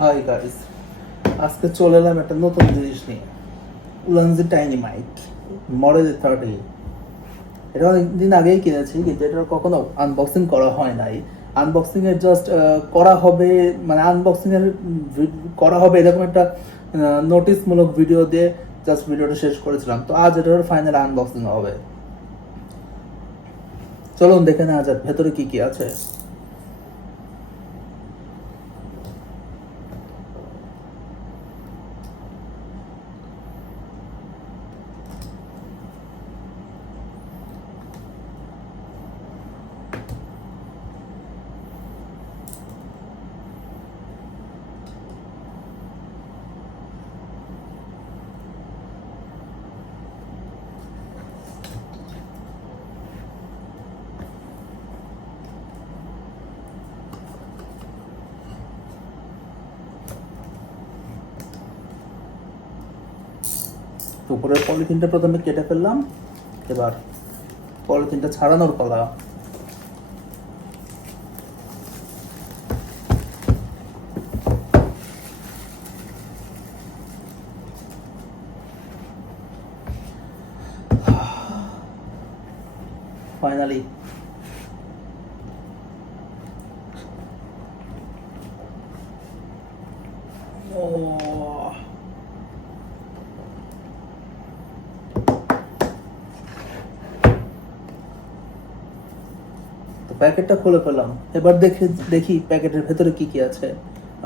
Hi guys, আজকে চলে এলাম একটা নতুন জিনিস নিয়ে। Ulanzi tiny mic model 30। এটা অনেকদিন আগেই কিনেছি, কিন্তু এটা কখনো আনবক্সিং করা হয় নাই। আনবক্সিং এর জাস্ট করা হবে, মানে আনবক্সিং এর করা হবে এরকম একটা নোটিশমূলক ভিডিও দিয়ে জাস্ট ভিডিওটা শেষ করেছিলাম। তো আজ এটার ফাইনাল আনবক্সিং হবে। চলুন দেখে নেওয়া যাক ভেতরে কি কি আছে। উপরের পলিথিনটা প্রথমে কেটে ফেললাম, এবার পলিথিনটা ছাড়ানোর পালা। ফাইনালি তো প্যাকেটটা খুলে ফেললাম। এবার দেখি প্যাকেটের ভেতরে কি কি আছে।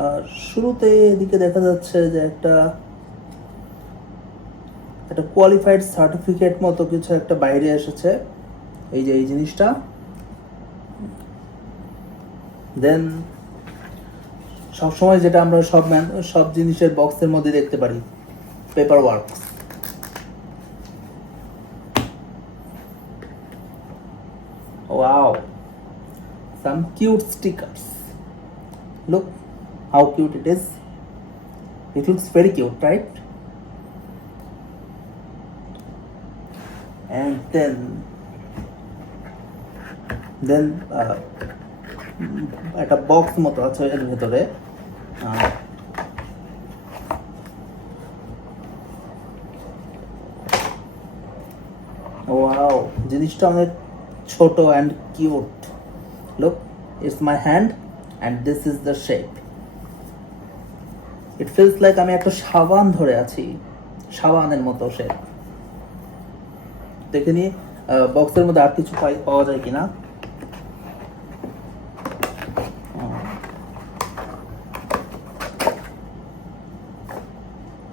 আর শুরুতে এদিকে দেখা যাচ্ছে যে একটা একটা কোয়ালিফাইড সার্টিফিকেট মতো কিছু একটা বাইরে এসেছে, এই যে এই জিনিসটা। দেন সবসময় যেটা আমরা সব জিনিসের বক্সের মধ্যে দেখতে পারি, paper work. Wow, some cute stickers. Look how cute it is. It looks very cute, right? And then একটা বক্স মতো আছে এর ভেতরে। ওয়াও, জিনিসটা অনেক ছোট and cute. Look, it's my hand and this is the shape. It feels like আমি একটা সাবান ধরে আছি, সাবানের মতো শেপ। দেখে নিয়ে বক্সের মধ্যে আর কিছু পাওয়া যায় কিনা।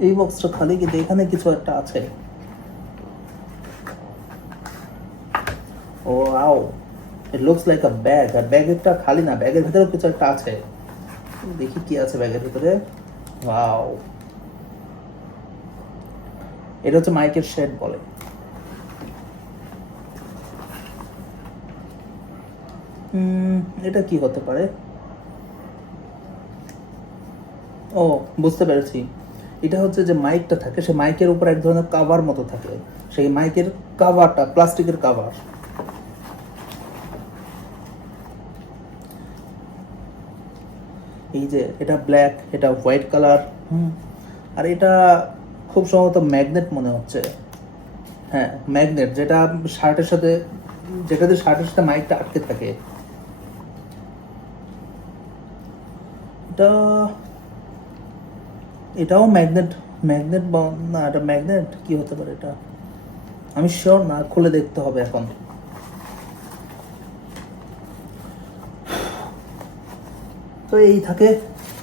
এই বক্সটা খালি, কিন্তু এখানে কিছু একটা আছে। Wow, it looks like a bag. আর ব্যাগেরটা খালি না, ব্যাগের ভিতরেও কিছু একটা আছে। দেখি কি আছে ব্যাগের ভিতরে। ওয়াও, এটা হচ্ছে মাইকের শেড বলে। এটা কি হতে পারে? ও, বুঝতে পেরেছি। এটা হচ্ছে যে মাইকটা থাকে, সে মাইকের উপর এক ধরনের কাভার মতো থাকে। সেই মাইকের কাভারটা প্লাস্টিকের কাভার। এই যে এটা ব্ল্যাক, এটা হোয়াইট কালার। আর এটা খুব সম্ভবত ম্যাগনেট মনে হচ্ছে। হ্যাঁ, ম্যাগনেট, যেটা শার্টের সাথে মাইকটা আটকে থাকে। এটা এটাও ম্যাগনেট। ম্যাগনেট না, এটা ম্যাগনেট কি হতে পারে এটা, আমি শিওর না, খুলে দেখতে হবে এখন। তো এই থাকে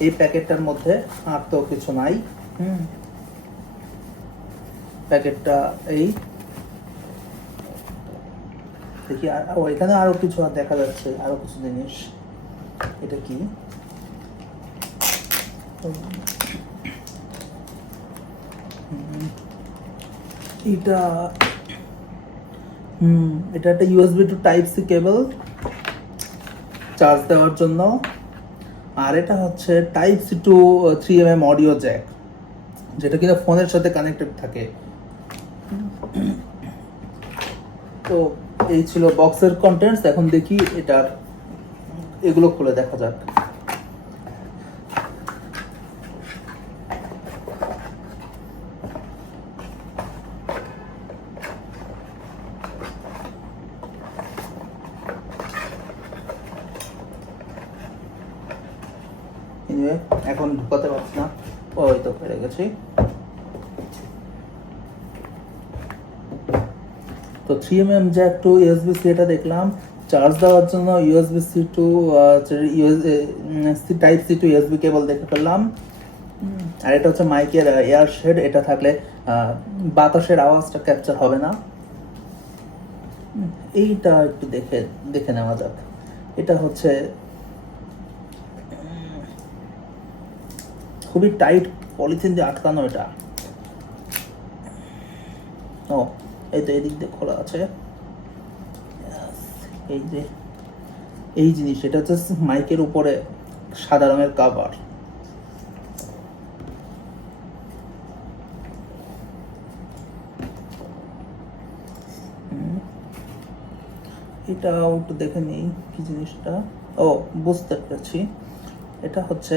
এই প্যাকেটটার মধ্যে, আর তো কিছু নাই। প্যাকেটটা এই দেখি। এখানে আরো কিছু দেখা যাচ্ছে, আরো কিছু জিনিস। এটা কি? এটা এটা একটা USB to type C cable, charge দেওয়ার জন্য। আর এটা হচ্ছে type C to 3mm audio jack, যেটা কিনা ফোনের সাথে কানেক্টেড থাকে। তো এই ছিল বক্সের কন্টেন্টস। এখন দেখি এটার এগুলো খুলে দেখা যাক। এনিওয়ে এখন ঢুকাতে পারছি না, ওই তো পেরে গেছি। তো 3mm জ্যাক টু USB-C এটা দেখলাম। চার্জ দেওয়ার জন্য USB-C to type C to USB cable দেখে ফেললাম। আর এটা হচ্ছে মাইকের এয়ার শেড, এটা থাকলে বাতাসের আওয়াজটা ক্যাপচার হবে না। এইটা একটু দেখে নেওয়া যাক। এটা হচ্ছে খুবই টাইট পলিথিন দিয়ে আটকানো এটা। ও এই তো এদিক দিয়ে খোলা আছে। এই যে এই জিনিস, এটা হচ্ছে মাইকের উপরে সাদা রঙের কাভার। এটাও একটু দেখে নিই কি জিনিসটা। ও বুঝতে পেরেছি, এটা হচ্ছে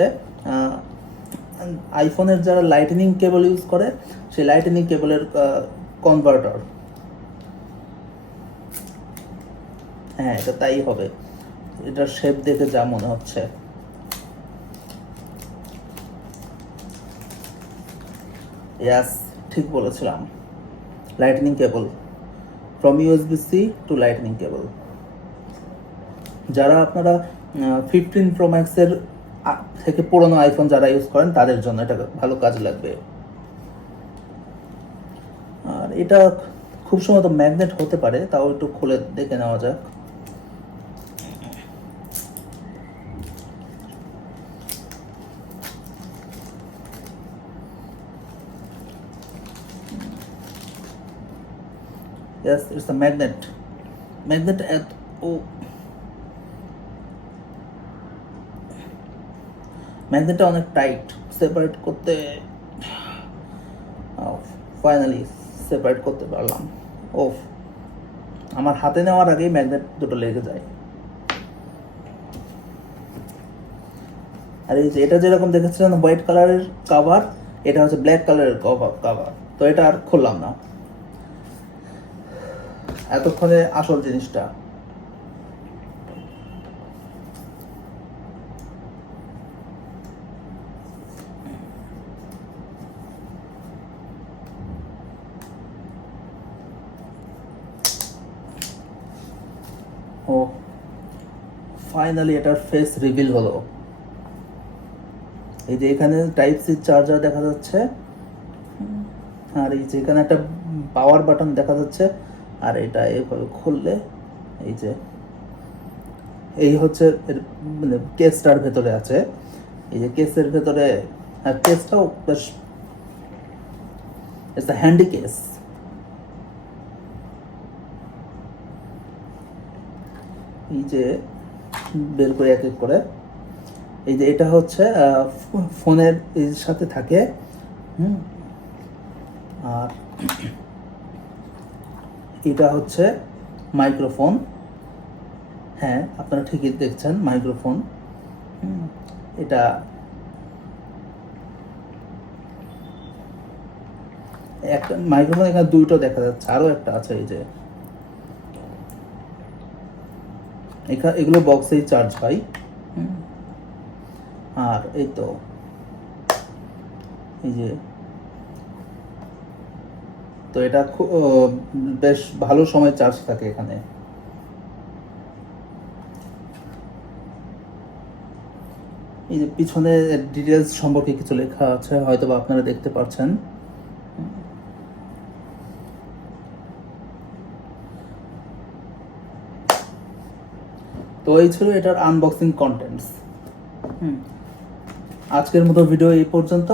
আইফোনের যারা লাইটনিং কেবল ইউজ করে সেই লাইটনিং কেবলের কনভার্টার। হ্যাঁ এটা তাই হবে, এটার শেপ দেখে যা মনে হচ্ছে। ইয়াস, ঠিক বলেছিলাম, lightning cable, from USB-C to lightning cable. যারা আপনারা 15 Pro Max এর থেকে পুরনো আইফোন যারা ইউজ করেন তাদের জন্য এটা ভালো কাজে লাগবে। আর এটা খুব সম্ভবত ম্যাগনেট হতে পারে, তাও একটু খুলে দেখে নেওয়া যাক। Yes, it's a magnet. ম্যাগনেটটা অনেক টাইট, সেপারেট করতে ফাইনালি সেপারেট করতে পারলাম। ওফ, আমার হাতে নেওয়ার আগেই ম্যাগনেট দুটো লেগে যায়। আর এই যে এটা যেরকম দেখেছিলেন হোয়াইট কালারের কাভার, এটা হচ্ছে ব্ল্যাক কালারের কাভার। তো এটা আর খুললাম না, এতক্ষণে আসল জিনিসটা। ও ফাইনালি এটার ফেস রিভিল হলো। এই যে এখানে টাইপ সি চার্জার দেখা যাচ্ছে, আর এই যে এখানে একটা পাওয়ার বাটন দেখা যাচ্ছে। আর এটা এইভাবে খুললে এই যে এই হচ্ছে মানে কেসটার ভেতরে আছে, এই যে কেসের ভেতরে। আর কেসটাও বেশ ইটস আ হ্যান্ডি কেস। এই যে বের করে এক এক করে, এই যে এটা হচ্ছে ফোনের সাথে থাকে। আর এটা হচ্ছে মাইক্রোফোন। হ্যাঁ আপনারা ঠিকই দেখছেন, মাইক্রোফোন। এটা একটা মাইক্রোফোন, এখানে দুইটা দেখা যাচ্ছে, আরো একটা আছে। এই যে এগুলো বক্সেই চার্জ হয়। আর এই তো এই যে, তো এটা বেশ ভালো সময় চার্জ থাকে এখানে। এই যে পিছনে ডিটেলস সম্পর্কে কিছু লেখা আছে, হয়তো বা আপনারা দেখতে পাচ্ছেন। তো এই ছিল এটার আনবক্সিং কন্টেন্টস। আজকের মতো ভিডিও এই পর্যন্ত।